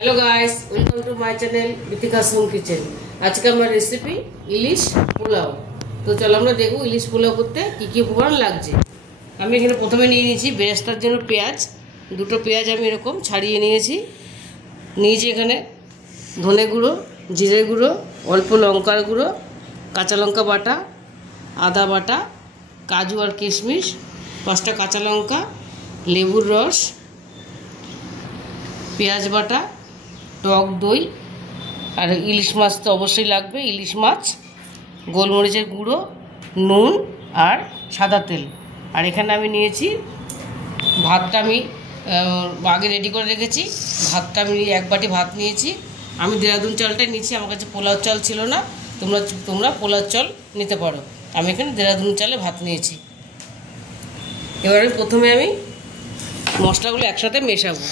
Hello guys, welcome to my channel Bithika's home kitchen. आज का हमारा रेसिपी ইলিশ পোলাও। তো চলো আমরা দেখব ইলিশ পোলাও করতে কি কি উপকরণ লাগছে। আমি এখানে প্রথমে নিয়ে নিয়েছি বেরেস্তার জন্য পেঁয়াজ, দুটো পেঁয়াজ আমি এরকম ছাড়িয়ে নিয়েছি। এখানে ধনে গুঁড়ো, জিরে গুঁড়ো, অল্প লঙ্কার গুঁড়ো, কাঁচা লঙ্কা বাটা, আদা বাটা, কাজু আর কিশমিশ, 5টা কাঁচা লঙ্কা, লেবুর রস, পেঁয়াজ বাটা, টক দই আর ইলিশ মাছ তো অবশ্যই লাগবে, ইলিশ মাছ, গোলমরিচের গুঁড়ো, নুন আর সাদা তেল। আর এখানে আমি নিয়েছি ভাতটা, আমি আগে রেডি করে রেখেছি। ভাতটা আমি 1 বাটি ভাত নিয়েছি। আমি দেরাদুন চালটাই নিয়েছি, আমার কাছে পোলাও চাল ছিল না। তোমরা পোলাও চাল নিতে পারো। আমি এখানে দেরাদুন চালে ভাত নিয়েছি। এবারে প্রথমে আমি মশলাগুলো একসাথে মেশাবো।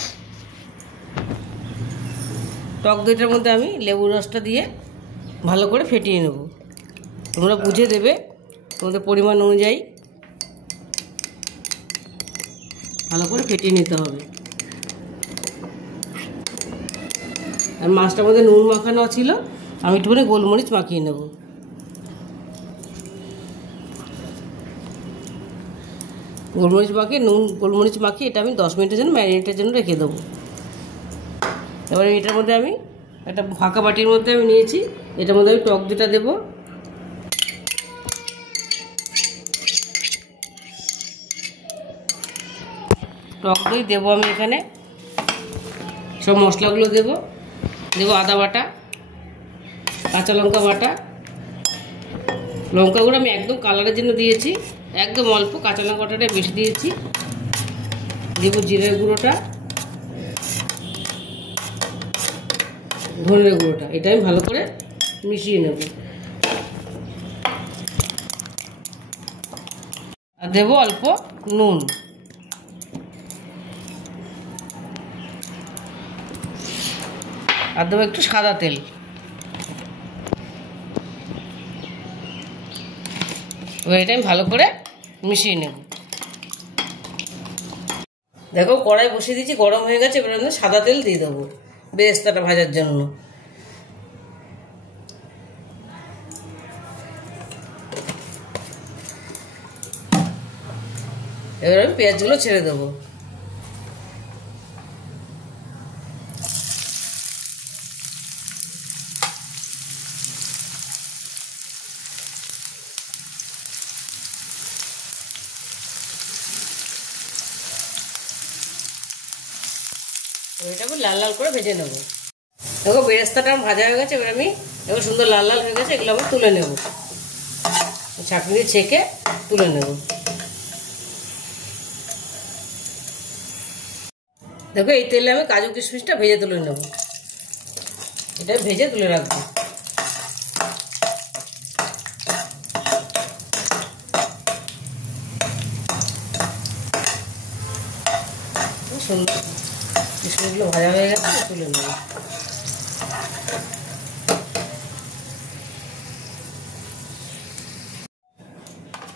টক দইটার মধ্যে আমি লেবুর রসটা দিয়ে ভালো করে ফেটিয়ে নেব। তোমরা বুঝে দেবে তোমাদের পরিমাণ অনুযায়ী, ভালো করে ফেটিয়ে নিতে হবে। আর মাছটার মধ্যে নুন মাখানো ছিল, আমি একটুখানি গোলমরিচ মাখিয়ে নেব। গোলমরিচ মাখিয়ে এটা আমি 10 মিনিটের জন্য ম্যারিনেটের জন্য রেখে দেবো। এবারে এটার মধ্যে আমি একটা ফাঁকা বাটির মধ্যে আমি নিয়েছি, এটার মধ্যে আমি টক দইটা দেবো। টক দই দেবো আমি এখানে, সব মশলাগুলো দেবো। আদা বাটা, কাঁচা লঙ্কা বাটা, লঙ্কাগুলো আমি একদম কালারের জন্য দিয়েছি, একদম অল্প, কাঁচা লঙ্কাটা বেশি দিয়েছি। দেবো জিরের গুঁড়োটা, ধনের গুঁড়োটা, এটা আমি ভালো করে মিশিয়ে নেব। আর দেবো অল্প নুন। আর দেবো একটু সাদা তেল। এবার এটা আমি ভালো করে মিশিয়ে নেব। দেখো কড়াই বসিয়ে দিয়েছি, গরম হয়ে গেছে। এবার আমি সাদা তেল দিয়ে দেবো বেরেস্তাটা ভাজার জন্য। এবার আমি পেঁয়াজগুলো ছেড়ে দেবো। এটাকে লাল লাল করে ভেজে নেবো। দেখো বেরেস্তাটা ভাজা হয়ে গেছে। এবার সুন্দর লাল লাল হয়ে গেছে, এগুলো আমি তুলে নেব, ছাঁকনি দিয়ে ছেঁকে তুলে নেব। দেখো এই তেলে আমি কাজু কিশমিশটা ভেজে তুলে নেব। এটা ভেজে তুলে রাখবো। সুন্দর কিশমিশগুলো ভাজা হয়ে গেছে, তুলে নেব।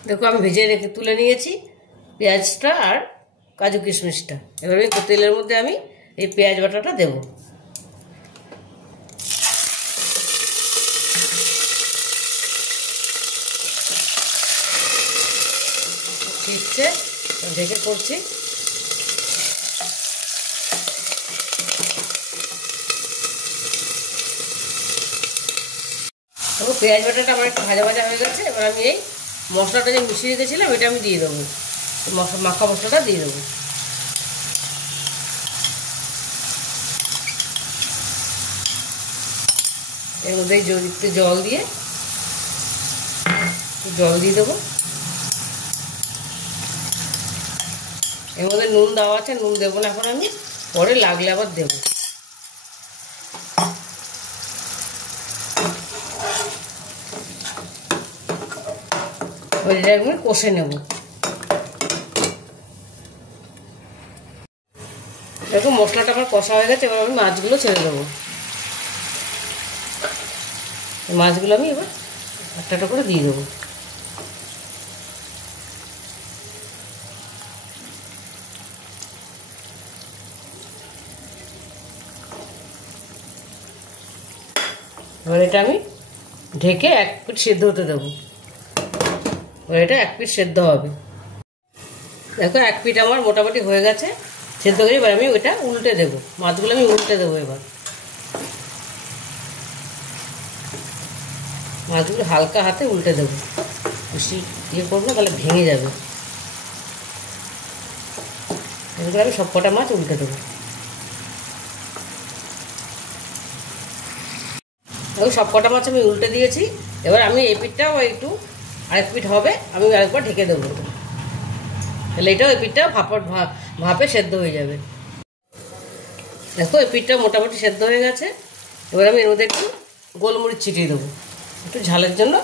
দেখো আমি ভেজে রেখে তুলে নিয়েছি পেঁয়াজটা আর কাজু কিশমিশটা। এবারে তেলের মধ্যে আমি এই পেঁয়াজ বাটাটা দেব। শিখছে, ঢেকে করছি। দেখো পেঁয়াজ বাটাটা আমার একটু ভাজা ভাজা হয়ে গেছে। এবার আমি এই মশলাটা যে মিশিয়ে রেখেছিলাম এটা আমি দিয়ে দেবো, মাখা মশলাটা দিয়ে দেবো। এর মধ্যে একটু জল দিয়ে দেবো। এর মধ্যে নুন দেওয়া আছে, নুন দেবো না এখন, আমি পরে লাগলে আবার দেবো। এটা আমি কষে নেব। দেখো মশলাটা আমার কষা হয়ে গেছে। এবার আমি মাছগুলো ছেড়ে দেবো। মাছগুলো আমি এবার একটা করে দিয়ে দেবো। এবার এটা আমি ঢেকে 1 পিঠ সেদ্ধ হতে দেবো। এবার এটা 1 পিঠ সেদ্ধ হবে। দেখো 1 পিঠ আমার মোটামুটি হয়ে গেছে সেদ্ধ করে। এবার আমি ওইটা উল্টে দেবো, মাছগুলো আমি উল্টে দেবো। এবার মাছগুলো হালকা হাতে উল্টে দেবো, বেশি ইয়ে করবো না তাহলে ভেঙে যাবে। এগুলো আমি সব কটা মাছ উল্টে দেবো। ওই সব কটা মাছ আমি উল্টে দিয়েছি। এবার আমি এই পিঠটাও একটু আরেক পিঠ হবে, আমি আরেকবার ঢেকে দেবো, তাহলে এটাও এই পিঠটা ভাপে সেদ্ধ হয়ে যাবে। দেখো এই পিঠটা মোটামুটি সেদ্ধ হয়ে গেছে। এবার আমি এর মধ্যে একটু গোলমরিচ ছিটিয়ে দেবো, একটু ঝালের জন্য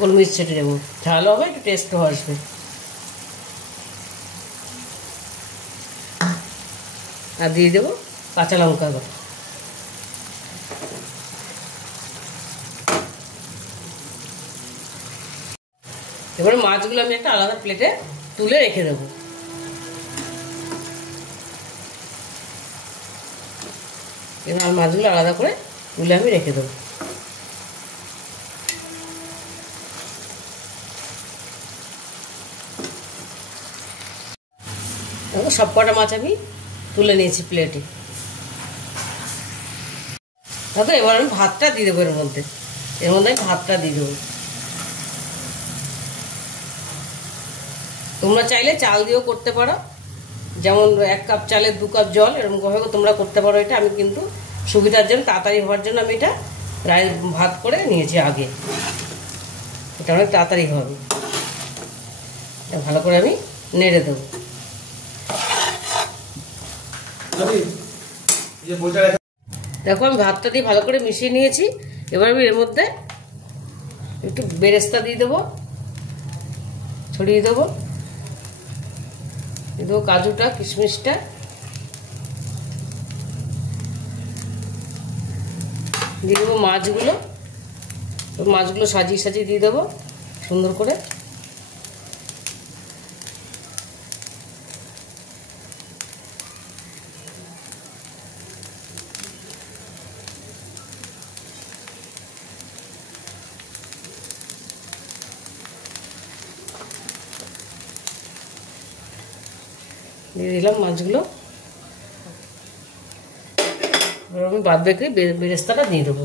গোলমরিচ ছিটিয়ে দেবো, ঝালও হবে একটু টেস্টও আসবে। আর দিয়ে দেবো কাঁচা লঙ্কা। এবারে মাছগুলো আমি একটা আলাদা প্লেটে তুলে রেখে দেবো। এবার মাছগুলো আলাদা করে তুলে আমি রেখে দেবো। দেখো সব কটা মাছ আমি তুলে নিয়েছি প্লেটে। দেখো এবার আমি ভাতটা দিয়ে দেবো এর মধ্যে আমি ভাতটা দিয়ে দেবো। তোমরা চাইলে চাল দিয়েও করতে পারো, যেমন 1 কাপ চালে 2 কাপ জল, এরকমভাবে তোমরা করতে পারো। এটা আমি কিন্তু সুবিধার জন্য, তাড়াতাড়ি হওয়ার জন্য আমি এটা ভাত করে নিয়েছি আগে, এটা অনেক তাড়াতাড়ি হবে। ভালো করে আমি নেড়ে দেবো। দেখো আমি ভাতটা দিয়ে ভালো করে মিশিয়ে নিয়েছি। এবার আমি এর মধ্যে একটু বেরেস্তা দিয়ে দেবো, ছড়িয়ে দেবো, দিয়ে দেবো কাজুটা, কিশমিশটা, দিয়ে দেবো মাছগুলো। মাছগুলো সাজিয়ে সাজিয়ে দিয়ে দেবো সুন্দর করে। দিয়ে দিলাম মাছগুলো। এবার আমি বাদ বাকি বেরেস্তাটা দিয়ে দেবো,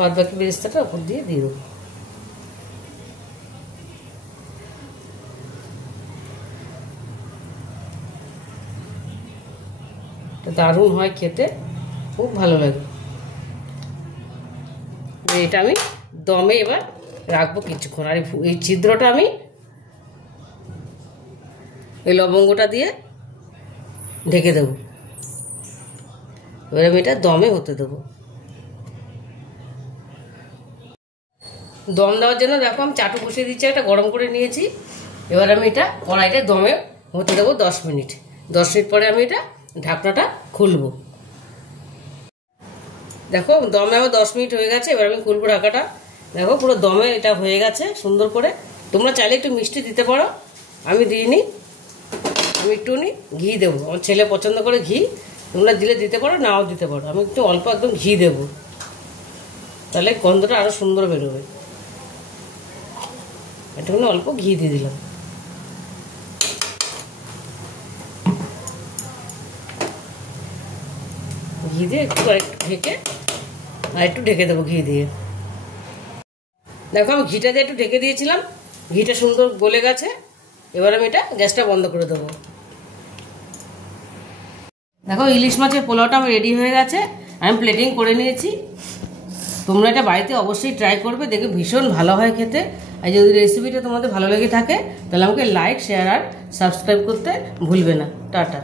বাদ বাকি বেরেস্তাটা ওপর দিয়ে দেবো। দারুণ হয় খেতে, খুব ভালো লাগে। এটা আমি দমে এবার রাখবো কিছুক্ষণ। আর এই ছিদ্রটা আমি এই লবঙ্গটা দিয়ে ঢেকে দেবো। এবার আমি এটা দমে হতে দেবো। দম দেওয়ার জন্য দেখো আমি চাটু বসিয়ে দিচ্ছি, একটা গরম করে নিয়েছি। এবার আমি এটা কড়াইটা দমে হতে দেবো 10 মিনিট। 10 মিনিট পরে আমি এটা ঢাকনাটা খুলবো। দেখো দমে আমার 10 মিনিট হয়ে গেছে। এবার আমি খুলবো ঢাকাটা। দেখো পুরো দমে এটা হয়ে গেছে সুন্দর করে। তোমরা চাইলে একটু মিষ্টি দিতে পারো, আমি দিইনি। আমি একটুখানি ঘি দেবো, আমার ছেলে পছন্দ করে ঘি, তোমরা দিলে দিতে পারো, নাও দিতে পারো। আমি একটু অল্প একদম ঘি দেবো, তাহলে গন্ধটা আরও সুন্দর বেরোবে। একটুখানি অল্প ঘি দিয়ে দিলাম। ঘি দিয়ে একটু একটু ঢেকে দেবো ঘি দিয়ে। দেখো আমি ঘিটা দিয়ে একটু ঢেকে দিয়েছিলাম, ঘিটা সুন্দর গলে গেছে। এবার আমি এটা গ্যাসটা বন্ধ করে দেবো। দেখো ইলিশ মাছের পোলাওটা আমার রেডি হয়ে গেছে, আমি প্লেটিং করে নিয়েছি। তোমরা এটা বাড়িতে অবশ্যই ট্রাই করবে, দেখে ভীষণ ভালো হয় খেতে। আর যদি রেসিপিটা তোমাদের ভালো লেগে থাকে তাহলে আমাকে লাইক, শেয়ার আর সাবস্ক্রাইব করতে ভুলবে না। টাটা।